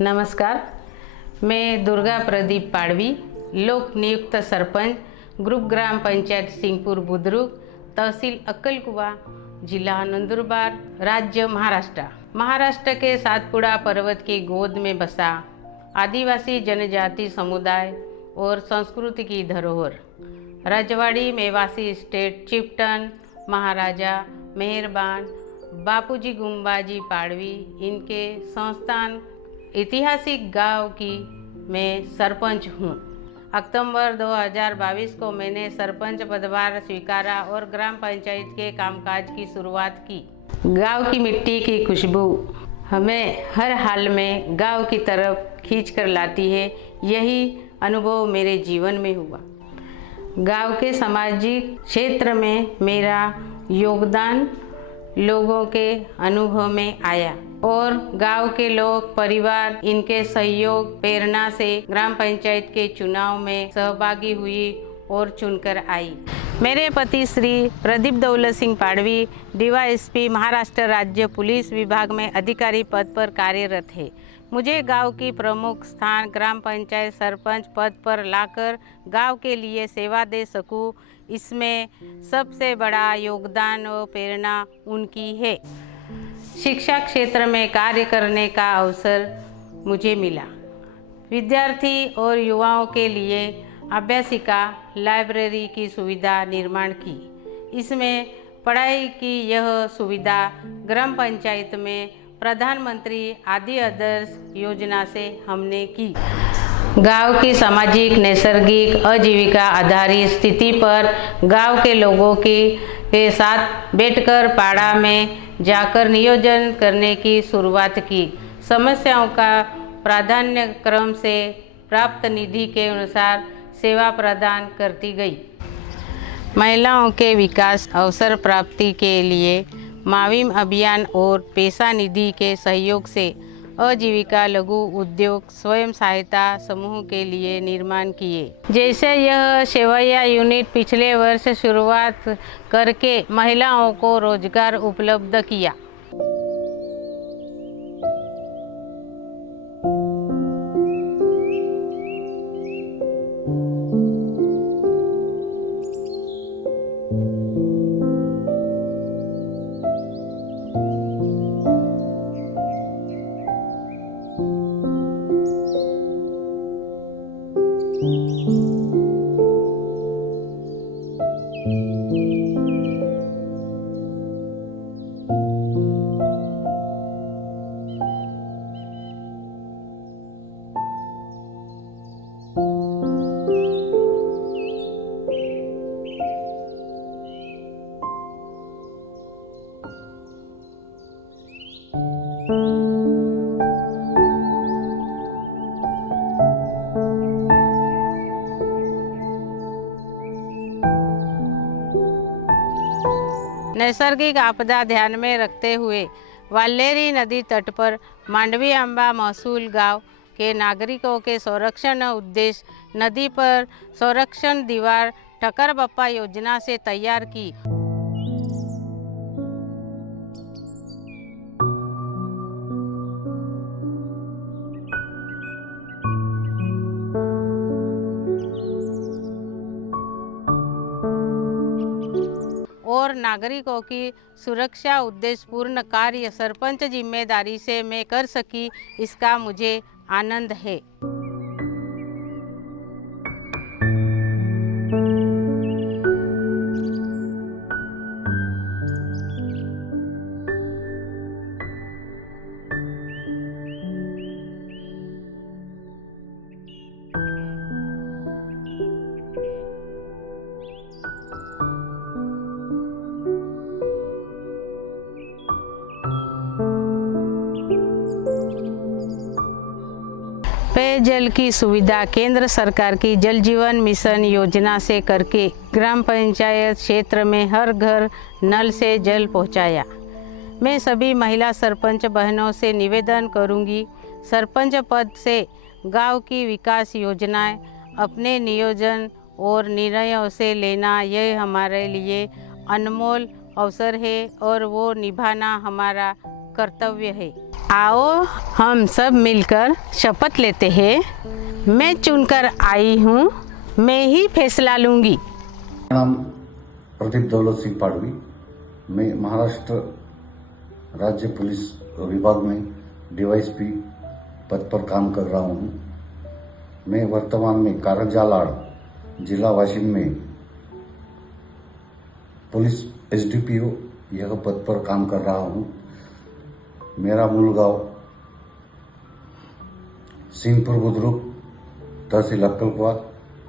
नमस्कार, मैं दुर्गा प्रदीप पाड़वी, लोक नियुक्त सरपंच, ग्रुप ग्राम पंचायत सिंहपुर बुद्रुक, तहसील अक्कलकुवा, जिला नंदुरबार, राज्य महाराष्ट्र। महाराष्ट्र के सातपुड़ा पर्वत की गोद में बसा आदिवासी जनजाति समुदाय और संस्कृति की धरोहर रजवाड़ी मेवासी स्टेट चिफ्टन महाराजा मेहरबान बापूजी गुम्बाजी पाड़वी इनके संस्थान ऐतिहासिक गांव की मैं सरपंच हूँ। अक्टूबर 2022 को मैंने सरपंच पदभार स्वीकारा और ग्राम पंचायत के कामकाज की शुरुआत की। गांव की मिट्टी की खुशबू हमें हर हाल में गांव की तरफ खींच कर लाती है। यही अनुभव मेरे जीवन में हुआ। गांव के सामाजिक क्षेत्र में मेरा योगदान लोगों के अनुभव में आया और गांव के लोग परिवार इनके सहयोग प्रेरणा से ग्राम पंचायत के चुनाव में सहभागी हुई और चुनकर आई। मेरे पति श्री प्रदीप दौलत सिंह पाड़वी डीवाईएसपी महाराष्ट्र राज्य पुलिस विभाग में अधिकारी पद पर कार्यरत है। मुझे गांव की प्रमुख स्थान ग्राम पंचायत सरपंच पद पर लाकर गांव के लिए सेवा दे सकूं, इसमें सबसे बड़ा योगदान और प्रेरणा उनकी है। शिक्षा क्षेत्र में कार्य करने का अवसर मुझे मिला। विद्यार्थी और युवाओं के लिए अभ्यासिका लाइब्रेरी की सुविधा निर्माण की। इसमें पढ़ाई की यह सुविधा ग्राम पंचायत में प्रधानमंत्री आदि आदर्श योजना से हमने की। गांव की सामाजिक नैसर्गिक आजीविका आधारित स्थिति पर गांव के लोगों के साथ बैठकर पाड़ा में जाकर नियोजन करने की शुरुआत की। समस्याओं का प्राधान्य क्रम से प्राप्त निधि के अनुसार सेवा प्रदान करती गई। महिलाओं के विकास अवसर प्राप्ति के लिए माविम अभियान और पेशा निधि के सहयोग से आजीविका लघु उद्योग स्वयं सहायता समूह के लिए निर्माण किए। जैसे यह सेवैया यूनिट पिछले वर्ष शुरुआत करके महिलाओं को रोजगार उपलब्ध किया। नैसर्गिक आपदा ध्यान में रखते हुए वाल्लेरी नदी तट पर मांडवी अंबा महसूल गांव के नागरिकों के संरक्षण उद्देश्य नदी पर संरक्षण दीवार ठकर बप्पा योजना से तैयार की। और नागरिकों की सुरक्षा उद्देश्य पूर्ण कार्य सरपंच जिम्मेदारी से मैं कर सकी, इसका मुझे आनंद है। पेयजल की सुविधा केंद्र सरकार की जल जीवन मिशन योजना से करके ग्राम पंचायत क्षेत्र में हर घर नल से जल पहुंचाया। मैं सभी महिला सरपंच बहनों से निवेदन करूंगी, सरपंच पद से गांव की विकास योजनाएं अपने नियोजन और निर्णयों से लेना यह हमारे लिए अनमोल अवसर है और वो निभाना हमारा कर्तव्य है। आओ हम सब मिलकर शपथ लेते हैं। मैं चुनकर आई हूँ, मैं ही फैसला लूँगी। मेरा नाम प्रदीप दौलत सिंह पाड़वी। मैं महाराष्ट्र राज्य पुलिस विभाग में डीवाईएसपी पद पर काम कर रहा हूँ। मैं वर्तमान में कारंजालाड़ जिला वाशिम में पुलिस एसडीपीओ यह पद पर काम कर रहा हूँ। मेरा मूल गांव सिंहपुर बुद्रुक, तहसील अक्कलकुवा,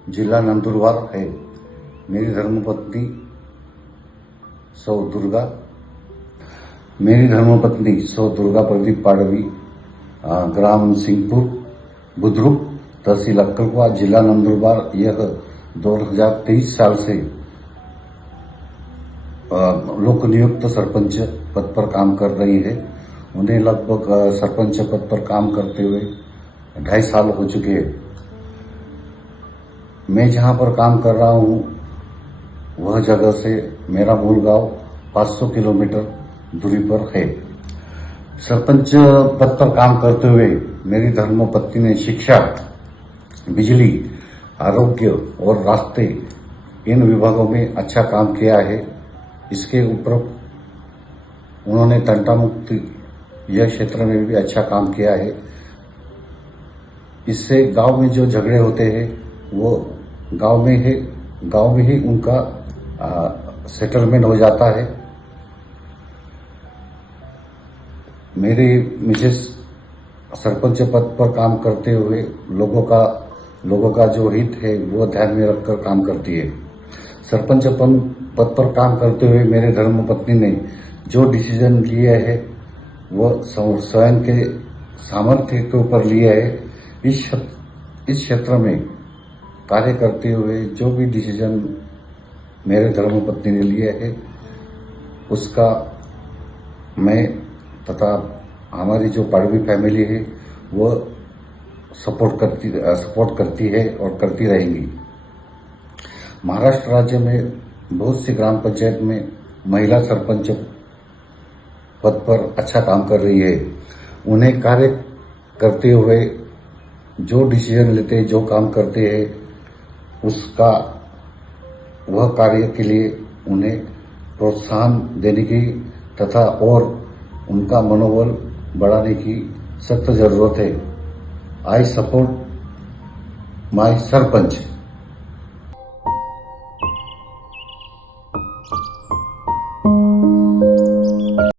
जिला नंदुरबार है। मेरी धर्मपत्नी सौ दुर्गा प्रदीप पाड़वी, ग्राम सिंहपुर बुद्रुक, तहसील अक्कलकुवा, जिला नंदुरबार। यह 2023 साल से लोक नियुक्त सरपंच पद पर काम कर रही है। उन्हें लगभग सरपंच पद पर काम करते हुए 2.5 साल हो चुके हैं। मैं जहां पर काम कर रहा हूं वह जगह से मेरा मूल गांव 500 किलोमीटर दूरी पर है। सरपंच पद पर काम करते हुए मेरी धर्मपत्नी ने शिक्षा, बिजली, आरोग्य और रास्ते इन विभागों में अच्छा काम किया है। इसके ऊपर उन्होंने तंटा मुक्ति यह क्षेत्र में भी अच्छा काम किया है। इससे गांव में जो झगड़े होते हैं वो गांव में ही उनका सेटलमेंट हो जाता है। मेरी मिसेस सरपंच पद पर काम करते हुए लोगों का जो हित है वो ध्यान में रखकर काम करती है। सरपंच पद पर काम करते हुए मेरे धर्मपत्नी ने जो डिसीजन लिए है वह स्वयं के सामर्थ्य के ऊपर लिए है। इस क्षेत्र में कार्य करते हुए जो भी डिसीजन मेरे धर्मपत्नी ने लिए है उसका मैं तथा हमारी जो पाड़वी फैमिली है वह सपोर्ट करती है और करती रहेगी। महाराष्ट्र राज्य में बहुत सी ग्राम पंचायत में महिला सरपंच पद पर अच्छा काम कर रही है। उन्हें कार्य करते हुए जो डिसीजन लेते, जो काम करते हैं उसका वह कार्य के लिए उन्हें प्रोत्साहन देने की तथा और उनका मनोबल बढ़ाने की सख्त जरूरत है। I support my sarpanch.